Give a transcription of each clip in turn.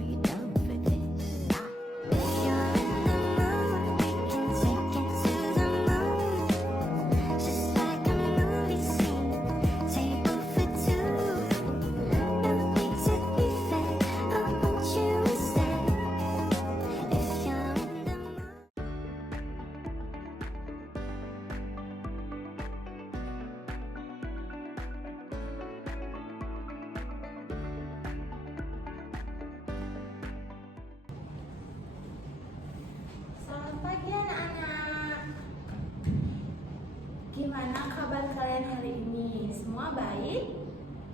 Are you down for this? If you're in the mood, we can take it to the moon. Just like a movie scene, table for two. No need to be late, I want you to stay. If you're in the mood. Selamat pagi anak-anak. Gimana kabar kalian hari ini? Semua baik?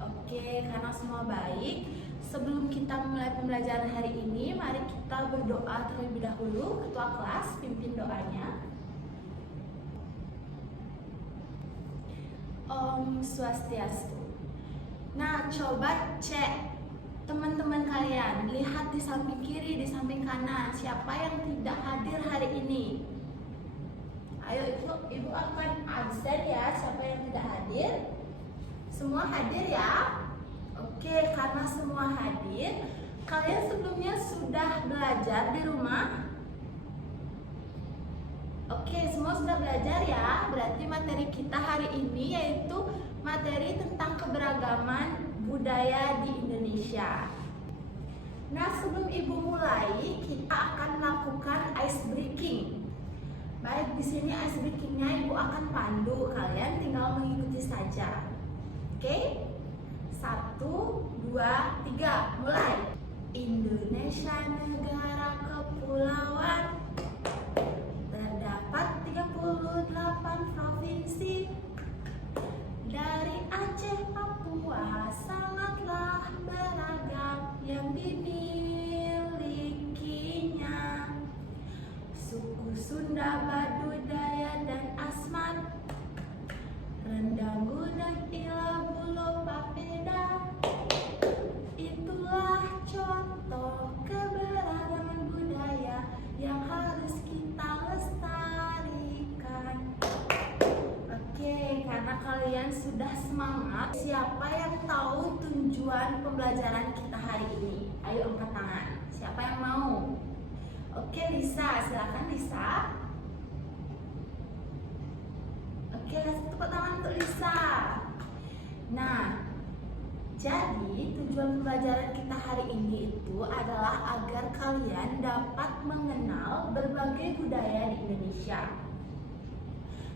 Oke, karena semua baik, sebelum kita mulai pembelajaran hari ini, mari kita berdoa terlebih dahulu. Ketua kelas, pimpin doanya. Om Swastiastu. Nah, coba cek teman-teman kalian, lihat di samping kiri, di samping kanan, siapa yang tidak hadir hari ini. Ayo ibu akan absen ya, siapa yang tidak hadir. Semua hadir ya. Oke, karena semua hadir, kalian sebelumnya sudah belajar di rumah. Oke, semua sudah belajar ya. Berarti materi kita hari ini yaitu materi tentang keberagaman budaya di Indonesia. Nah, sebelum ibu mulai, kita akan melakukan ice breaking. Baik, di sini ice breakingnya ibu akan pandu, kalian tinggal mengikuti saja. Oke? 1, 2, 3, mulai. Indonesia negara kepulauan, terdapat 38 provinsi. Dari Aceh, Papua, sangatlah beragam yang dimilikinya. Suku Sunda, Baduy, Dayak, dan Asmat, Rendang, Gudeg, Ila, Bulo, Papeda. Itulah contoh keberagaman budaya yang harus kita lestarikan. Oke, karena kalian sudah semangat, siapa yang tahu tujuan pembelajaran kita hari ini? Ayo angkat tangan. Siapa yang mau? Oke, Lisa, silakan Lisa. Oke, kasih tepuk tangan untuk Lisa. Nah, jadi tujuan pembelajaran kita hari ini itu adalah agar kalian dapat mengenal berbagai budaya di Indonesia.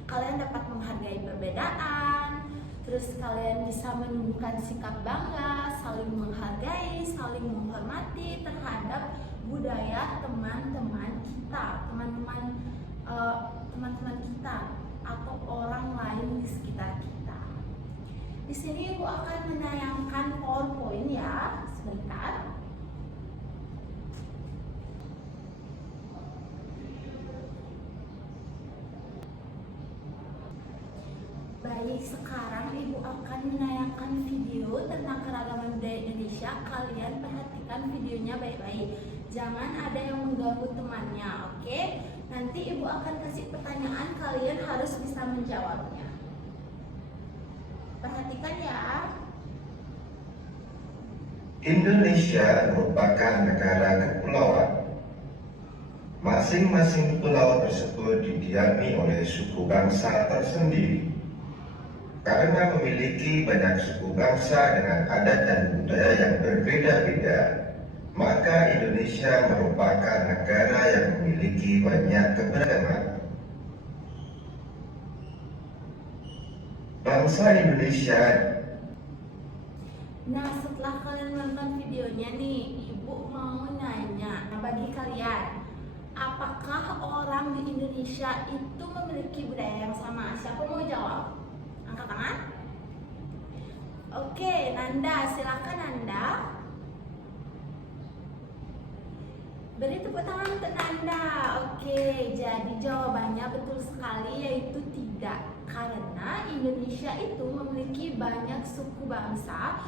Kalian dapat menghargai perbedaan, terus kalian bisa menunjukkan sikap bangga, saling menghargai, saling menghormati terhadap budaya teman-teman kita, teman-teman kita atau orang lain di sekitar kita. Di sini ibu akan menayangkan PowerPoint ya, sebentar. Baik, sekarang ibu akan menayangkan video tentang keragaman budaya Indonesia. Kalian perhatikan videonya baik-baik. Jangan ada yang mengganggu temannya, oke? Nanti ibu akan kasih pertanyaan, kalian harus bisa menjawabnya. Perhatikan ya. Indonesia merupakan negara kepulauan. Masing-masing pulau tersebut didiami oleh suku bangsa tersendiri. Karena memiliki banyak suku bangsa dengan adat dan budaya yang berbeda-beda, maka Indonesia merupakan negara yang memiliki banyak keberagaman. Bangsa Indonesia. Nah, setelah kalian nonton videonya nih, ibu mau nanya bagi kalian, apakah orang di Indonesia itu memiliki budaya yang sama? Siapa mau jawab? Angkat tangan. Oke, Nanda, silakan Nanda. Beri tepuk tangan untuk Nanda. Oke, jadi jawabannya betul sekali, yaitu tidak. Karena Indonesia itu memiliki banyak suku bangsa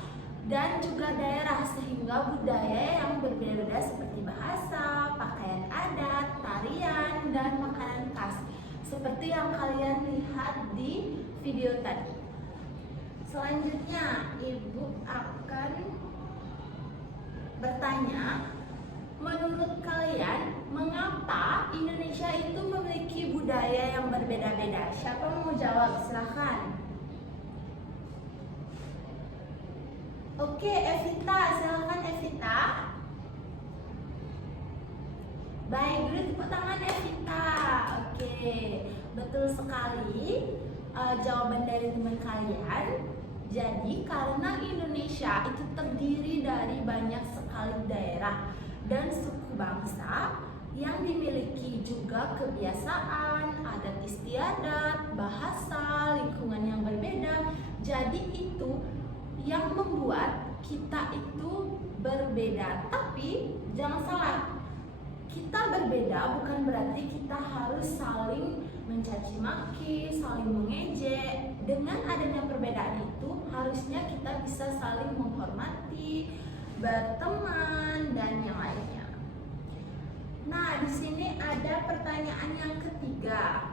dan juga daerah, sehingga budaya yang berbeda-beda seperti bahasa, pakaian adat, tarian, dan makanan khas, seperti yang kalian lihat di video tadi. Selanjutnya, ibu akan bertanya, budaya yang berbeda-beda? Siapa mau jawab? Silahkan. Oke, Evita, silahkan Evita. Baik, dulu tepuk tangan Evita. Oke, betul sekali jawaban dari teman kalian. Jadi karena Indonesia itu terdiri dari banyak sekali daerah dan suku bangsa yang dimiliki juga kebiasaan, adat istiadat, bahasa, lingkungan yang berbeda. Jadi itu yang membuat kita itu berbeda. Tapi jangan salah, kita berbeda bukan berarti kita harus saling mencaci maki, saling mengejek. Dengan adanya perbedaan itu, harusnya kita bisa saling menghormati, berteman, dan yang lainnya. Nah, di sini ada pertanyaan yang ketiga.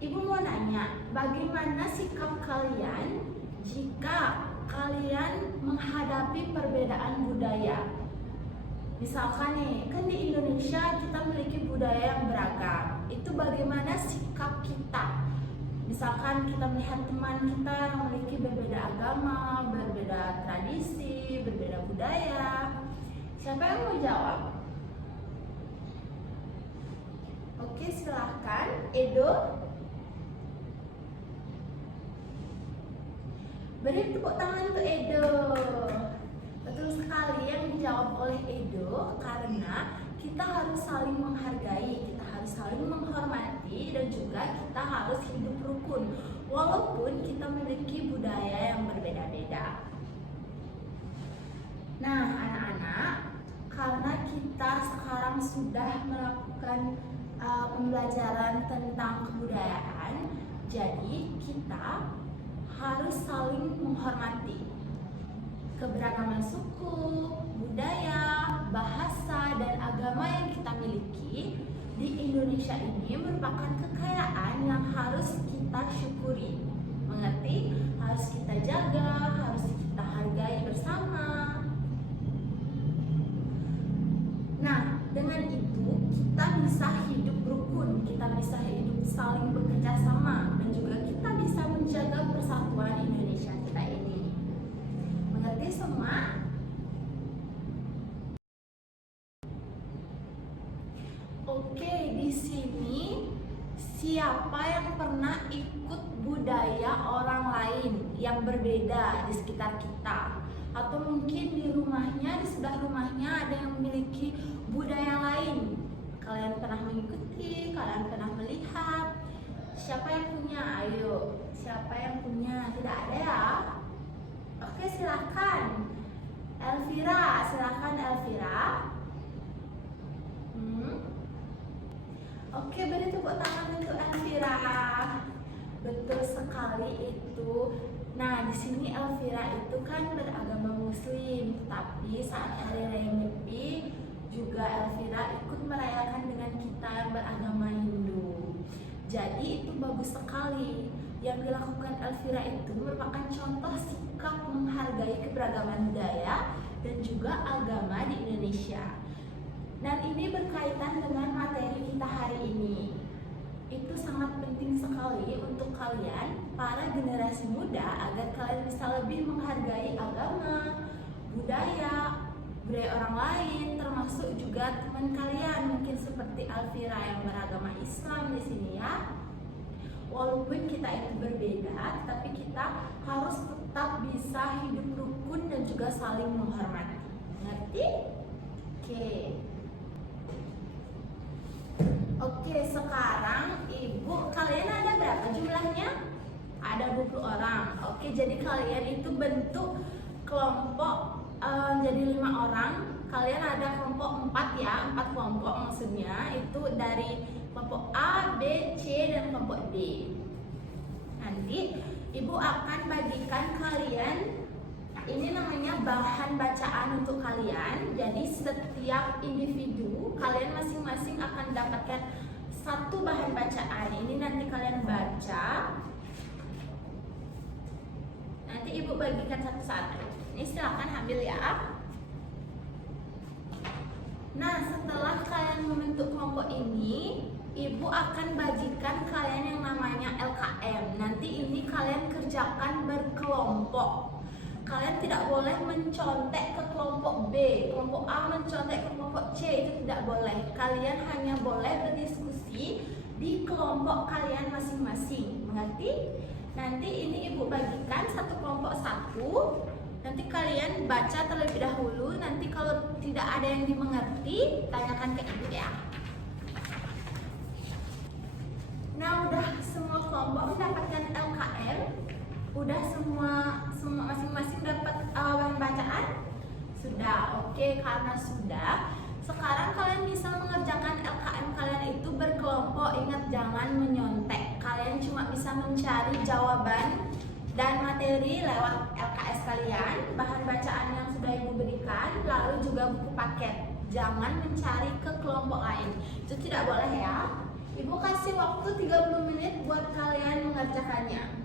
Ibu mau nanya, bagaimana sikap kalian jika kalian menghadapi perbedaan budaya? Misalkan nih, kan di Indonesia kita memiliki budaya yang beragam. Itu bagaimana sikap kita? Misalkan kita melihat teman kita yang memiliki berbeda agama, berbeda tradisi, berbeda budaya. Siapa yang mau jawab? Oke, silahkan. Edo. Beri tepuk tangan untuk Edo. Betul sekali yang dijawab oleh Edo, karena kita harus saling menghargai, kita harus saling menghormati, dan juga kita harus hidup rukun walaupun kita memiliki budaya yang berbeda-beda. Nah, anak-anak, karena kita sekarang sudah melakukan pembelajaran tentang kebudayaan, jadi kita harus saling menghormati keberagaman suku, budaya, bahasa, dan agama yang kita miliki di Indonesia ini merupakan kekayaan yang harus kita syukuri. Mengerti? Harus kita jaga, harus kita hargai bersama. Nah, dengan itu kita bisa hidup rukun, kita bisa hidup saling bekerja sama, dan juga kita bisa menjaga persatuan Indonesia kita ini. Mengerti semua? Oke, di sini siapa yang pernah ikut budaya orang lain yang berbeda di sekitar kita? Atau mungkin di rumahnya, di sebelah rumahnya ada yang memiliki budaya lain. Kalian pernah mengikuti, kalian pernah melihat. Siapa yang punya? Ayo, siapa yang punya? Tidak ada ya? Oke, silakan. Elvira, silakan Elvira. Oke, beri tepuk tangan untuk Elvira. Betul sekali itu. Nah, di sini Elvira itu kan beragama Muslim, tapi saat Hari Raya Nyepi juga Elvira ikut merayakan dengan kita yang beragama Hindu. Jadi itu bagus sekali. Yang dilakukan Elvira itu merupakan contoh sikap menghargai keberagaman budaya dan juga agama di Indonesia. Dan ini berkaitan dengan materi kita hari ini. Itu sangat penting sekali untuk kalian, para generasi muda, agar kalian bisa lebih menghargai agama, budaya orang lain, termasuk juga teman kalian, mungkin seperti Elvira yang beragama Islam di sini ya. Walaupun kita itu berbeda, tapi kita harus tetap bisa hidup rukun dan juga saling menghormati. Ngerti? Oke, sekarang Ibu, kalian ada berapa jumlahnya? Ada 20 orang. Oke, jadi kalian itu bentuk kelompok jadi 5 orang. Kalian ada kelompok 4 ya, 4 kelompok maksudnya. Itu dari kelompok A, B, C, dan kelompok D. Nanti Ibu akan bagikan kalian, ini namanya bahan bacaan untuk kalian. Jadi setiap individu kalian masing-masing akan mendapatkan satu bahan bacaan. Ini nanti kalian baca. Nanti Ibu bagikan satu-satu. Ini silakan ambil ya. Nah, setelah kalian membentuk kelompok ini, Ibu akan bagikan kalian yang namanya LKM. Nanti ini kalian kerjakan berkelompok. Kalian tidak boleh mencontek ke kelompok B, kelompok A mencontek ke kelompok C, itu tidak boleh. Kalian hanya boleh berdiskusi di kelompok kalian masing-masing. Mengerti? Nanti ini ibu bagikan satu kelompok satu. Nanti kalian baca terlebih dahulu. Nanti kalau tidak ada yang dimengerti, tanyakan ke ibu ya. Nah, udah semua kelompok mendapatkan LKM. Udah semua masing-masing dapat bahan bacaan? Sudah. Oke, karena sudah, sekarang kalian bisa mengerjakan LKM kalian itu berkelompok. Ingat, jangan menyontek. Kalian cuma bisa mencari jawaban dan materi lewat LKS kalian, bahan bacaan yang sudah ibu berikan, lalu juga buku paket. Jangan mencari ke kelompok lain. Itu tidak boleh ya. Ibu kasih waktu 30 menit buat kalian mengerjakannya.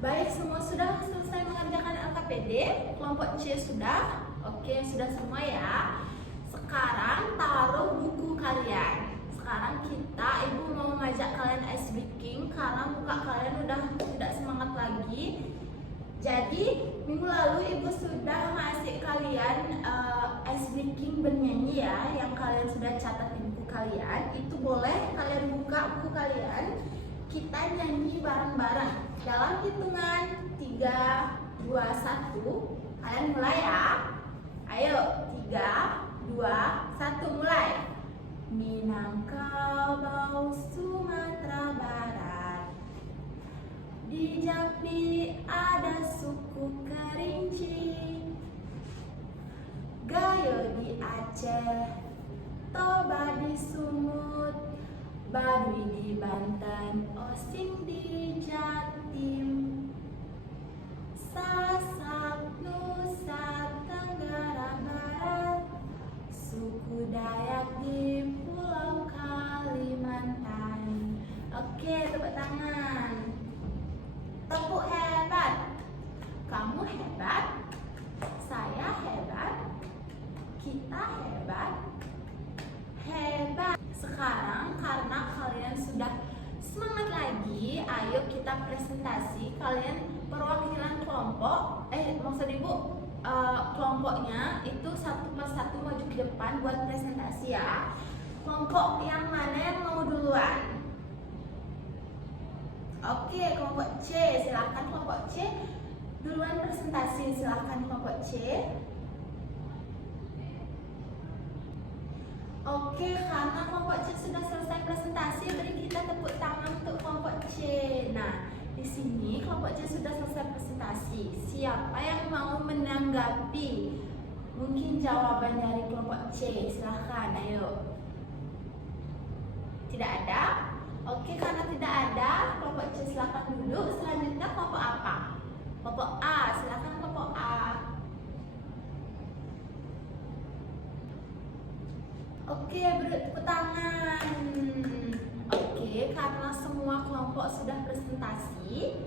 Baik, semua sudah selesai mengerjakan LKPD. Kelompok C sudah. Oke, sudah semua ya. Sekarang taruh buku kalian. Sekarang ibu mau mengajak kalian ice breaking karena muka kalian udah tidak semangat lagi. Jadi minggu lalu ibu sudah ngasih kalian ice breaking bernyanyi ya, yang kalian sudah catat di buku kalian. Itu boleh kalian buka buku kalian. Kita nyanyi bareng-bareng dalam hitungan 3, 2, 1. Kalian mulai ya. Ayo, 3, 2, 1, mulai. Minangkabau Sumatera Barat, di Jambi ada suku Kerinci, Gayo di Aceh, Toba di Sumut, Baduy di Banten, Osing di Jatim, Sasak Nusa Tenggara Barat, suku Dayak di Pulau Kalimantan. Oke, tepuk tangan. Tepuk hebat. Kamu hebat, saya hebat, kita hebat. Hebat. Sekarang karena kalian sudah semangat lagi, ayo kita presentasi. Kalian perwakilan kelompok, maksud ibu kelompoknya itu satu persatu maju ke depan buat presentasi ya. Kelompok yang mana yang mau duluan? Oke, kelompok C, silakan kelompok C duluan presentasi. Silakan kelompok C. Oke, karena kelompok C sudah selesai presentasi, beri kita tepuk tangan untuk kelompok C. Nah, di sini kelompok C sudah selesai presentasi. Siapa yang mau menanggapi mungkin jawaban dari kelompok C? Silahkan, ayo. Tidak ada? Oke, karena tidak ada, kelompok C silahkan duduk. Selanjutnya kelompok apa? Kelompok A, silahkan kelompok A. Oke, beri tepuk tangan. Oke, karena semua kelompok sudah presentasi,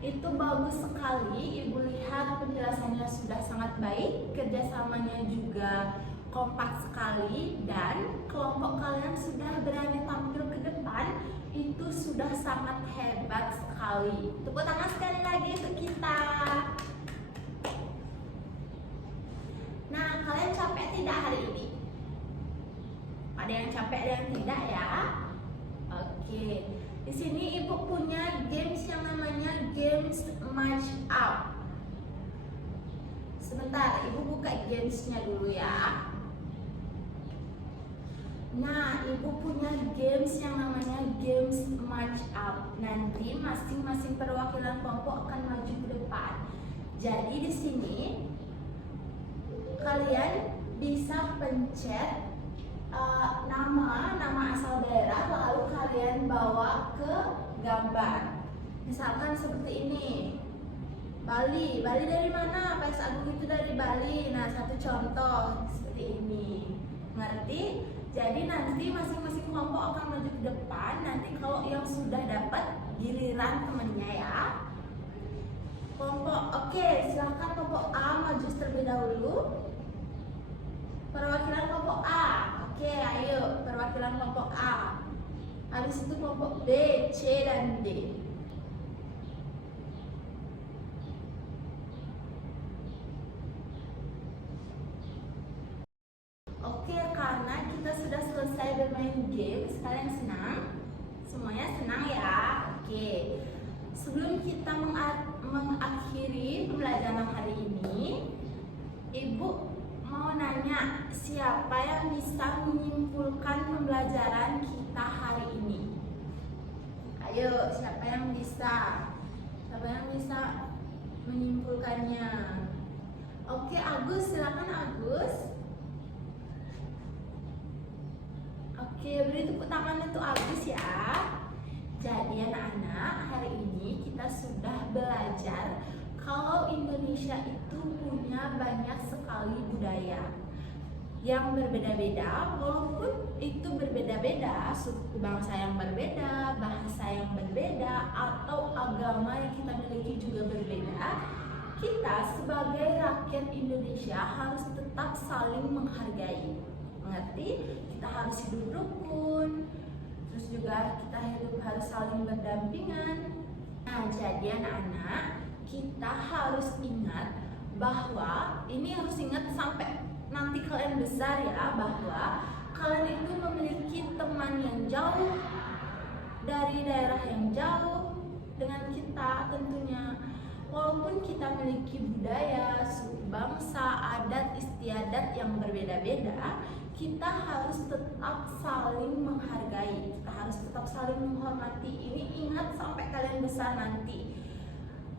itu bagus sekali. Ibu lihat penjelasannya sudah sangat baik, kerjasamanya juga kompak sekali, dan kelompok kalian sudah berani tampil ke depan. Itu sudah sangat hebat sekali. Tepuk tangan sekali lagi untuk kita. Nah, kalian capek tidak hari ini? Ada yang capek, ada yang tidak ya. Oke, di sini ibu punya games yang namanya games match up. Sebentar, ibu buka gamesnya dulu ya. Nah, ibu punya games yang namanya games match up. Nanti masing-masing perwakilan kelompok akan maju ke depan. Jadi di sini kalian bisa pencet nama asal daerah, lalu kalian bawa ke gambar. Misalkan seperti ini, Bali dari mana? Pais Agung itu dari Bali. Nah, satu contoh seperti ini. Ngerti? Jadi nanti masing-masing kelompok akan maju ke depan. Nanti kalau yang sudah dapat giliran temennya ya. Oke, silakan kelompok A maju terlebih dahulu. Perwakilan kelompok A. Oke, ayo perwakilan kelompok A. Habis itu kelompok B, C, dan D. Oke, karena kita sudah selesai bermain game, kalian senang? Semuanya senang ya? Oke. Sebelum kita mengakhiri pembelajaran hari ini, Ibu mau nanya, siapa yang bisa menyimpulkan pembelajaran kita hari ini? Ayo, siapa yang bisa? Siapa yang bisa menyimpulkannya? Oke, Agus, silakan Agus. Oke, beri tepuk tangan untuk Agus ya. Jadi anak-anak, hari ini kita sudah belajar kalau Indonesia itu punya banyak sekali budaya yang berbeda-beda, walaupun itu berbeda-beda, suku bangsa yang berbeda, bahasa yang berbeda, atau agama yang kita miliki juga berbeda. Kita sebagai rakyat Indonesia harus tetap saling menghargai. Mengerti? Kita harus hidup rukun, terus juga kita harus saling berdampingan. Nah, jadi anak-anak, kita harus ingat bahwa ini harus ingat sampai nanti kalian besar ya, bahwa kalian itu memiliki teman yang jauh dari daerah yang jauh dengan kita tentunya. Walaupun kita memiliki budaya, suku bangsa, adat istiadat yang berbeda-beda, kita harus tetap saling menghargai, kita harus tetap saling menghormati. Ini ingat sampai kalian besar nanti.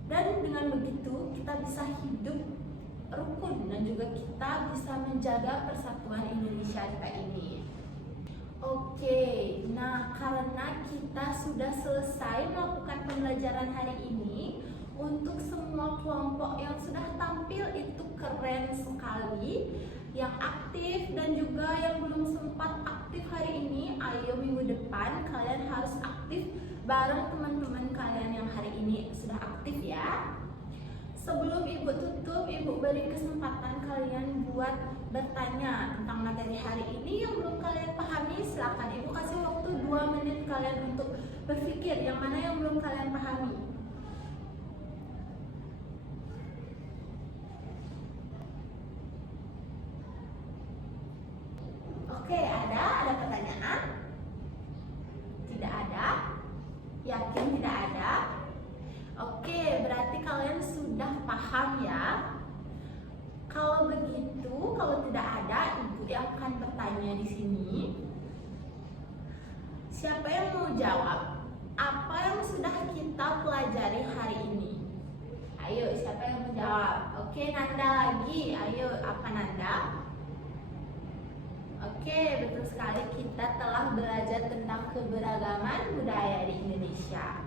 Dan dengan begitu kita bisa hidup rukun dan juga kita bisa menjaga persatuan Indonesia kita ini. Oke, nah karena kita sudah selesai melakukan pembelajaran hari ini, untuk semua kelompok yang sudah tampil itu keren sekali, yang aktif dan juga yang belum sempat aktif hari ini, ayo minggu depan kalian harus aktif bareng teman-teman kalian yang hari ini sudah aktif ya. Sebelum Ibu tutup, Ibu beri kesempatan kalian buat bertanya tentang materi hari ini yang belum kalian pahami. Silakan Ibu kasih waktu 2 menit kalian untuk berpikir yang mana yang belum kalian pahami. Oke, ada pertanyaan? Tidak ada? Yakin tidak ada? Oke, berarti kalian sudah paham ya. Kalau begitu, kalau tidak ada, Ibu yang akan bertanya di sini. Siapa yang mau jawab? Apa yang sudah kita pelajari hari ini? Ayo, siapa yang mau jawab? Oke, Nanda lagi. Ayo, apa Nanda? Oke, betul sekali, kita telah belajar tentang keberagaman budaya di Indonesia.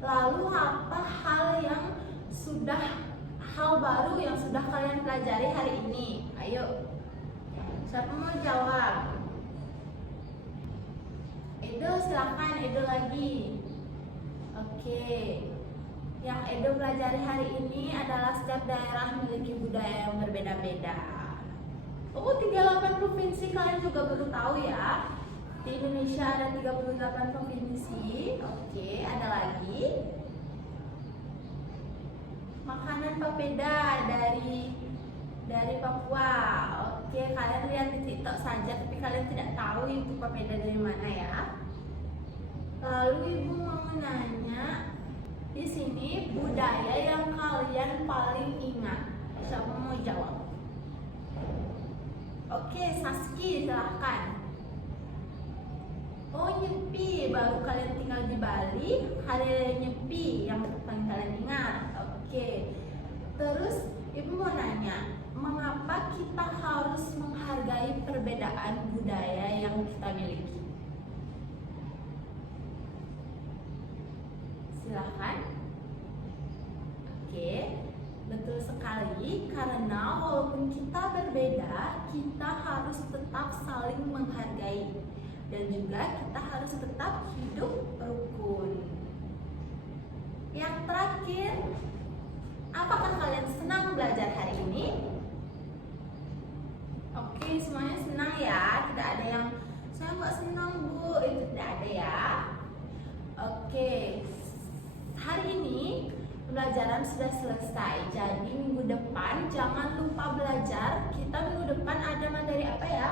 Lalu apa hal baru yang sudah kalian pelajari hari ini? Ayo, siapa mau jawab? Edo, silakan Edo lagi. Oke, yang Edo pelajari hari ini adalah setiap daerah memiliki budaya yang berbeda-beda. Oh, 38 provinsi kalian juga baru tahu ya. Di Indonesia ada 38 provinsi. Oke, ada lagi. Makanan papeda dari Papua. Oke, kalian lihat di TikTok saja, tapi kalian tidak tahu itu papeda dari mana ya. Lalu Ibu mau nanya, di sini budaya yang kalian paling ingat. Siapa mau jawab? Oke, Saski, silahkan. Oh, Nyepi, baru kalian tinggal di Bali, hari raya Nyepi yang paling kalian ingat. Oke, terus Ibu mau nanya, mengapa kita harus menghargai perbedaan budaya yang kita miliki? Silahkan. Oke, betul sekali, karena walaupun kita berbeda, kita harus tetap saling menghargai dan juga kita harus tetap hidup rukun. Yang terakhir, pembelajaran sudah selesai. Jadi minggu depan jangan lupa belajar. Kita minggu depan ada materi apa ya?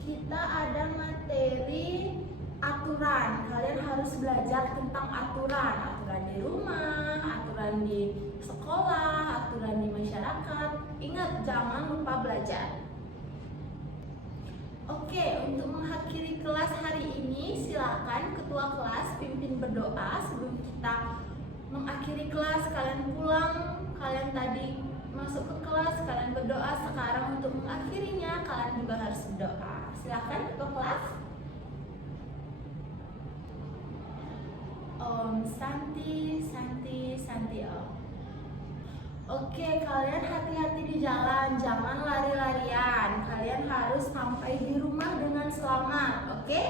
Kita ada materi aturan. Kalian harus belajar tentang aturan. Aturan di rumah, aturan di sekolah, aturan di masyarakat. Ingat, jangan lupa belajar. Oke, untuk mengakhiri kelas hari ini, silakan ketua kelas pimpin berdoa sebelum kita mengakhiri kelas. Kalian pulang, kalian tadi masuk ke kelas, kalian berdoa. Sekarang untuk mengakhirinya, kalian juga harus berdoa. Silakan ketua kelas. Om Santi, Santi, Santi Om. Oke, kalian hati-hati di jalan, jangan lari-larian. Kalian harus sampai di rumah dengan selamat, oke?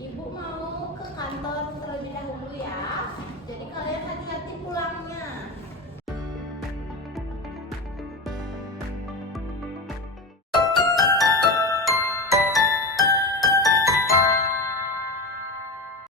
Ibu mau ke kantor terlebih dahulu ya. Jadi kalian hati-hati pulangnya.